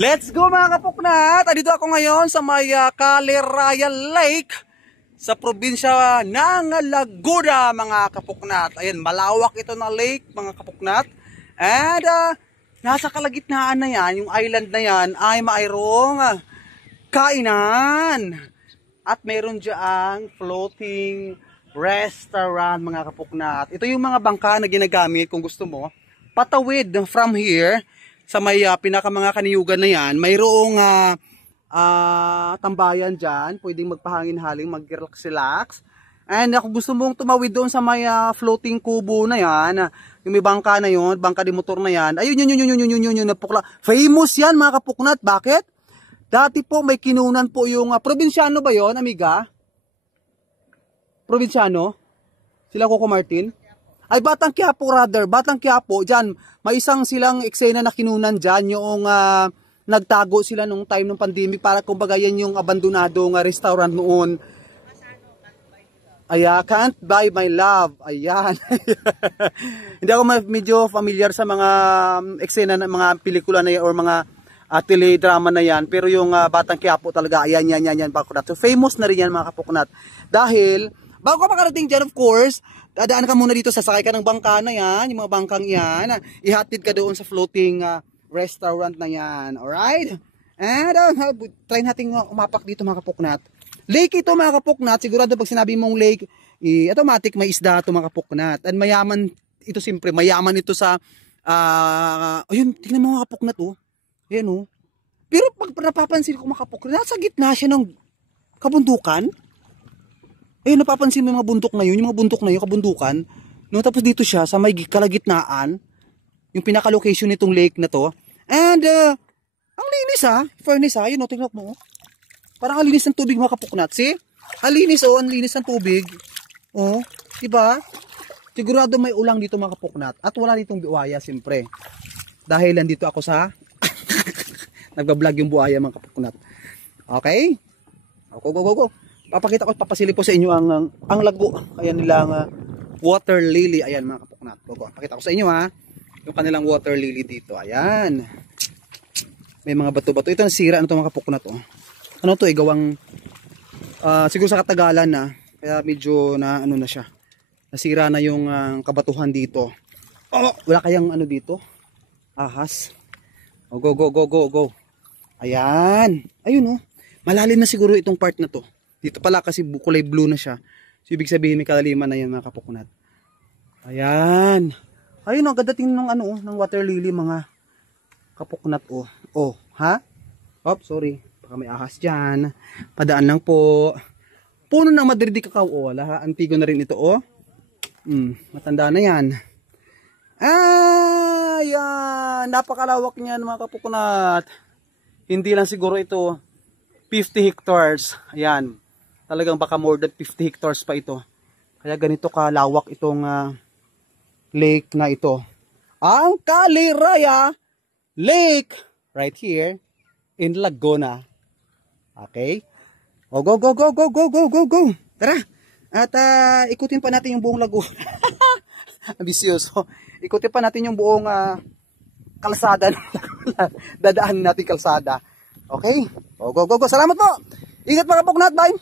Let's go mga kapuknat! Dito ako ngayon sa may Caliraya Lake sa probinsya ng Laguna mga kapuknat. Ayan, malawak ito na lake mga kapuknat. And nasa kalagitnaan na yan, yung island na yan ay mayroong kainan. At mayroon dyang floating restaurant mga kapuknat. Ito yung mga bangka na ginagamit kung gusto mo. Patawid from here sa may mga kaniyugan na yan, mayroong tambayan dyan, pwedeng magpahangin-haling, mag-relax-relax. And kung gusto mong tumawid doon sa may floating kubo na yan, yung may bangka na yun, bangka di motor na yan, ayun, yun, napukla. Famous yan mga kapuknat, bakit? Dati po may kinunan po yung, probinsyano ba yon, amiga? Probinsyano? Sila Coco Martin? Ay, Batang Quiapo rather, Batang Quiapo, dyan, may isang silang eksena na kinunan dyan, yung nagtago sila nung time ng pandemic, para kumbaga yan yung abandonadong restaurant noon. Ay, Can't Buy My Love, ayan. Hindi ako medyo familiar sa mga eksena ng mga pelikula na yan, or mga teledrama na yan, pero yung Batang Quiapo talaga, ayan, yan, Kapuknat. So, famous na rin yan mga Kapuknat. Dahil, bago ka makarating dyan, of course, dadaan ka muna dito, sasakay ka ng bangka na yan, yung mga bangkang yan, ihatid ka doon sa floating restaurant na yan, alright? And try natin umapak dito mga Kapuknat. Lake ito mga Kapuknat, sigurado pag sinabi mong lake, automatic may isda ito mga Kapuknat. And mayaman ito, siyempre, mayaman ito sa, ayun, tingnan mo mga Kapuknat, oh. Ayan, oh. Pero pag napapansin ko mga Kapuknat, nasa gitna siya ng kabundukan. Eh, napapansin mo yung mga bundok na yun, kabundukan. No, tapos dito siya, sa may kalagitnaan, yung pinaka-location nitong lake na to. And, ang linis fairness yun, no, tingnan mo. Parang ang linis ng tubig mga Kapuknat, see? Ang linis ng tubig. Oh, diba? Sigurado may ulang dito mga Kapuknat. At wala ditong buhaya, siyempre. Dahil nandito ako sa, nagbablog yung buhaya mga Kapuknat. Okay? Go. Papakita ko, papasilip ko sa inyo ang lago. Ayan nilang water lily. Ayan mga Kapuknat. Pakita ko sa inyo yung kanilang water lily dito. Ayan. May mga bato-bato. Ito nasira. Ano ito mga Kapuknat? Oh. Ano ito? Gawang siguro sa katagalan na. Kaya medyo na ano na siya. Nasira na yung kabatuhan dito. Oh, wala kayang ano dito? Ahas. Oh, go. Ayan. Ayun, oh. Malalim na siguro itong part na to. Dito pala kasi kulay blue na siya. So, ibig sabihin may kalaliman na yan mga Kapuknat. Ayan. Ayun, ang ganda tingnan ng water lily mga Kapuknat. Oh, ha? Sorry. Baka may ahas dyan. Padaan lang po. Puno ng Madrid cacao. Wala ha. Antigo na rin ito, matanda na yan. Ayan. Napakalawak niyan mga Kapuknat. Hindi lang siguro ito 50 hectares. Ayan. Talagang baka more than 50 hectares pa ito. Kaya ganito kalawak itong lake na ito. Ang Caliraya Lake. Right here in Laguna. Okay? Go. Tara. At ikutin pa natin yung buong Laguna. Ambisyoso. Ikutin pa natin yung buong kalsada. Dadaan natin kalsada. Okay? Go. Salamat po. Ingat mga Kapuknat. Bye.